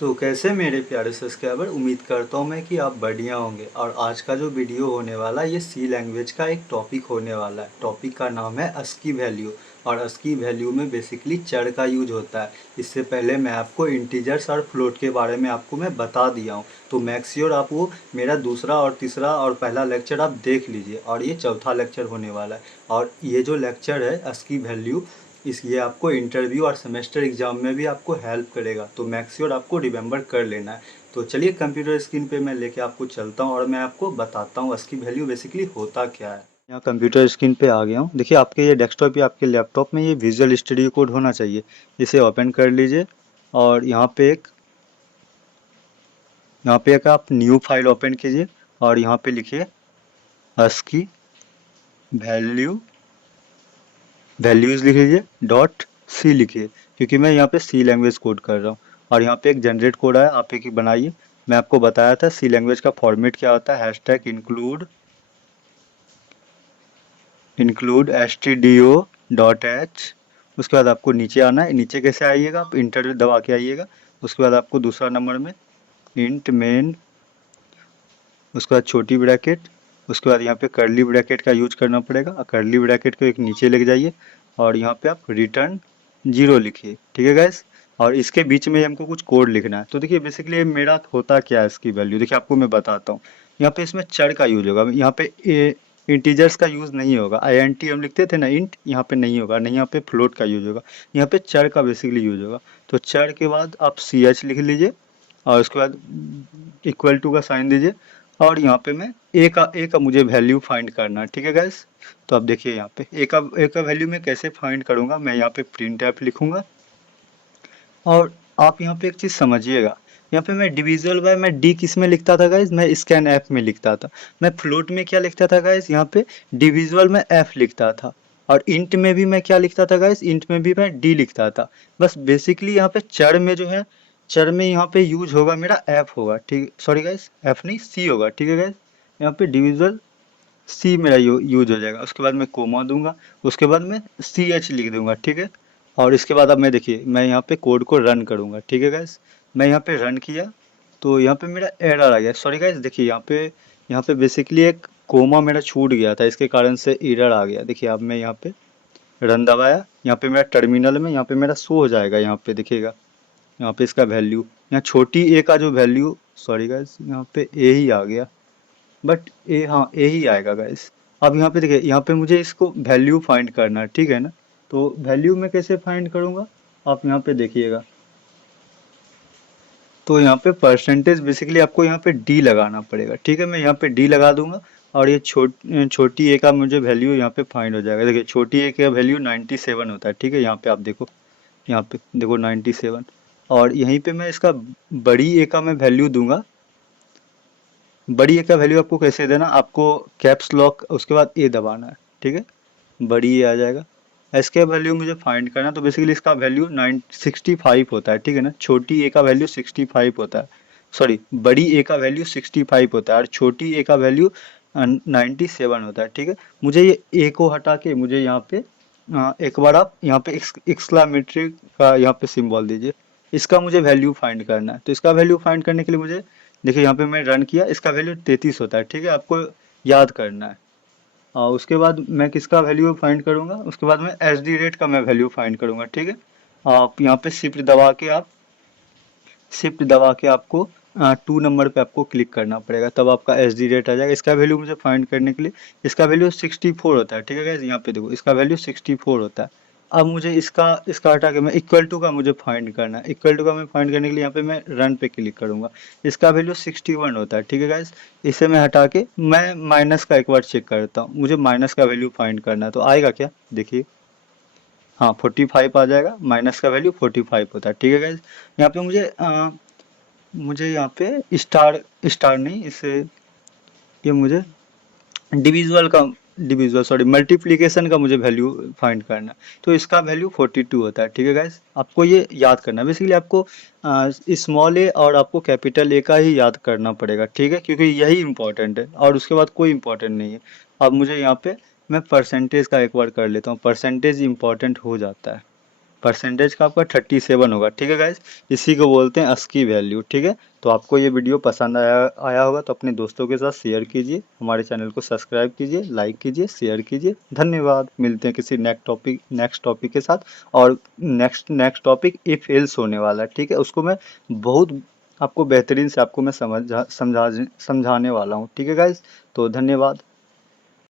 तो कैसे मेरे प्यारे सब्सक्राइबर, उम्मीद करता हूँ मैं कि आप बढ़िया होंगे। और आज का जो वीडियो होने वाला है ये सी लैंग्वेज का एक टॉपिक होने वाला है। टॉपिक का नाम है अस्की वैल्यू। और अस्की वैल्यू में बेसिकली चर का यूज होता है। इससे पहले मैं आपको इंटीजर्स और फ्लोट के बारे में आपको मैं बता दिया हूँ। तो मेक श्योर आप वो मेरा दूसरा और तीसरा और पहला लेक्चर आप देख लीजिए, और ये चौथा लेक्चर होने वाला है। और ये जो लेक्चर है अस्की वैल्यू, ये आपको इंटरव्यू और सेमेस्टर एग्जाम में भी आपको हेल्प करेगा। तो मेक श्योर आपको रिमेंबर कर लेना है। तो चलिए कंप्यूटर स्क्रीन पे मैं लेके आपको चलता हूँ और मैं आपको बताता हूँ अस्की वैल्यू बेसिकली होता क्या है। यहाँ कंप्यूटर स्क्रीन पे आ गया हूँ। देखिए आपके ये डेस्कटॉप या आपके लैपटॉप में ये विजुअल स्टूडियो कोड होना चाहिए। इसे ओपन कर लीजिए और यहाँ पे एक आप न्यू फाइल ओपन कीजिए और यहाँ पे लिखिए अस्की वैल्यू वैल्यूज लिख लीजिए .c लिखिए, क्योंकि मैं यहाँ पे सी लैंग्वेज कोड कर रहा हूँ। और यहाँ पे एक जनरेट कोड है, आप एक बनाइए। मैं आपको बताया था सी लैंग्वेज का फॉर्मेट क्या होता है। Hashtag include stdio.h। उसके बाद आपको नीचे आना है। नीचे कैसे आइएगा, आप इंटर दबा के आइएगा। उसके बाद आपको दूसरा नंबर में इंट मेन, उसके बाद छोटी ब्रैकेट, उसके बाद यहाँ पे कर्ली ब्रैकेट का यूज करना पड़ेगा। कर्ली ब्रैकेट को एक नीचे लेके जाइए और यहाँ पे आप रिटर्न 0 लिखिए, ठीक है गैस। और इसके बीच में हमको कुछ कोड लिखना है। तो देखिए बेसिकली मेरा होता क्या है इसकी वैल्यू, देखिए आपको मैं बताता हूँ। यहाँ पे इसमें चर का यूज होगा, यहाँ पे इंटीजर्स का यूज नहीं होगा। INT हम लिखते थे ना, इंट, यहाँ पे नहीं होगा, नहीं यहाँ पे फ्लोट का यूज होगा, यहाँ पे चर का बेसिकली यूज होगा। तो चर के बाद आप CH लिख लीजिए और उसके बाद इक्वल टू का साइन दीजिए। और यहाँ पे मैं ए का मुझे वैल्यू फाइंड करना है, ठीक है गैस। तो अब देखिए यहाँ पे ए का वैल्यू मैं कैसे फाइंड करूंगा, मैं यहाँ पे प्रिंट एफ लिखूंगा। और आप यहाँ पे एक चीज समझिएगा, यहाँ पे मैं डिविजिबल बाय मैं डी किस में लिखता था गाइज, मैं स्कैन एफ में लिखता था। मैं फ्लोट में क्या लिखता था गाइज, यहाँ पे डिविजिबल में एफ लिखता था। और इंट में भी मैं क्या लिखता था गाइज, इंट में भी मैं डी लिखता था। बस बेसिकली यहाँ पे चर में जो है, चर में यहाँ पे यूज होगा मेरा एफ होगा, ठीक, सॉरी गाइज एफ नहीं सी होगा, ठीक है गाइज। यहाँ पे डिविजिबल सी मेरा यूज हो जाएगा। उसके बाद मैं कोमा दूंगा, उसके बाद मैं CH लिख दूंगा, ठीक है। और इसके बाद अब मैं देखिए मैं यहाँ पे कोड को रन करूंगा, ठीक है गैस। मैं यहाँ पे रन किया तो यहाँ पे मेरा एरर आ गया, सॉरी गाइस। देखिए यहाँ पे बेसिकली एक कोमा मेरा छूट गया था, इसके कारण से एरर आ गया। देखिए अब मैं यहाँ पे रन दबाया, यहाँ पे मेरा टर्मिनल में यहाँ पे मेरा शो हो जाएगा, यहाँ पे देखिएगा। यहाँ पे इसका वैल्यू, यहाँ छोटी ए का जो वैल्यू, सॉरी गाइस यहाँ पे ए ही आ गया, बट ए, हाँ ए ही आएगा गाइस। अब यहाँ पे देखिए, यहाँ पे मुझे इसको वैल्यू फाइंड करना है, ठीक है ना। तो वैल्यू मैं कैसे फाइंड करूंगा, आप यहाँ पे देखिएगा। तो यहाँ पे परसेंटेज बेसिकली आपको यहाँ पे डी लगाना पड़ेगा, ठीक है। मैं यहाँ पे डी लगा दूंगा और ये छोटी ए का मुझे वैल्यू यहाँ पे फाइंड हो जाएगा। देखिए छोटी ए का वैल्यू 97 होता है, ठीक है। यहाँ पे आप देखो, यहाँ पे देखो 97। और यहीं पे मैं इसका बड़ी ए का मैं वैल्यू दूंगा। बड़ी ए का वैल्यू आपको कैसे देना, आपको कैप्स लॉक उसके बाद ए दबाना है, ठीक है। बड़ी ए आ जाएगा। इसके वैल्यू मुझे फाइंड करना, तो बेसिकली इसका वैल्यू 65 होता है, ठीक है ना। छोटी ए का वैल्यू 65 होता है, सॉरी बड़ी ए का वैल्यू 65 होता है और छोटी ए का वैल्यू 97 होता है, ठीक है। मुझे ये ए को हटा के मुझे यहाँ पे एक बार आप यहाँ पे एक्सक्लामेटरी का यहाँ पे सिंबल दीजिए। इसका मुझे वैल्यू फाइंड करना है। तो इसका वैल्यू फाइंड करने के लिए मुझे देखिए यहाँ पे मैं रन किया, इसका वैल्यू 33 होता है, ठीक है। आपको याद करना है। उसके बाद मैं किसका वैल्यू फाइंड करूंगा, उसके बाद मैं SD रेट का मैं वैल्यू फाइंड करूंगा, ठीक है। आप यहाँ पे शिफ्ट दबा के आपको 2 नंबर पे आपको क्लिक करना पड़ेगा, तब आपका SD रेट आ जाएगा। इसका वैल्यू मुझे फाइंड करने के लिए, इसका वैल्यू 64 होता है, ठीक है गाइस। यहाँ पे देखो इसका वैल्यू 64 होता है। अब मुझे इसका इसका हटा के मैं इक्वल टू का मुझे फाइंड करना है। इक्वल टू का मैं फाइंड करने के लिए यहाँ पे मैं रन पे क्लिक करूंगा। इसका वैल्यू 61 होता है, ठीक है गाइस। इसे मैं हटा के मैं माइनस का एक बार चेक करता हूँ, मुझे माइनस का वैल्यू फाइंड करना है। तो आएगा क्या, देखिए, हाँ 45 आ जाएगा। माइनस का वैल्यू 45 होता है, ठीक है गाइस। यहाँ पे मुझे यहाँ पे स्टार स्टार नहीं, इसे ये मुझे डिविजुअल का डिविजुअल सॉरी मल्टीप्लिकेशन का मुझे वैल्यू फाइंड करना है। तो इसका वैल्यू 42 होता है, ठीक है गाइस। आपको ये याद करना है। बेसिकली आपको स्मॉल ए और आपको कैपिटल ए का ही याद करना पड़ेगा, ठीक है, क्योंकि यही इंपॉर्टेंट है और उसके बाद कोई इंपॉर्टेंट नहीं है। अब मुझे यहाँ पे मैं परसेंटेज का एक बार कर लेता हूँ, परसेंटेज इंपॉर्टेंट हो जाता है। परसेंटेज का आपका 37 होगा। ठीक है गाइज, इसी को बोलते हैं ASCII वैल्यू। ठीक है, तो आपको ये वीडियो पसंद आया आया होगा तो अपने दोस्तों के साथ शेयर कीजिए, हमारे चैनल को सब्सक्राइब कीजिए, लाइक कीजिए, शेयर कीजिए। धन्यवाद। मिलते हैं किसी नेक्स्ट टॉपिक के साथ। और नेक्स्ट टॉपिक इफ एल्स होने वाला है। ठीक है, उसको मैं बहुत आपको बेहतरीन से आपको मैं समझाने वाला हूँ। ठीक है गाइज, तो धन्यवाद।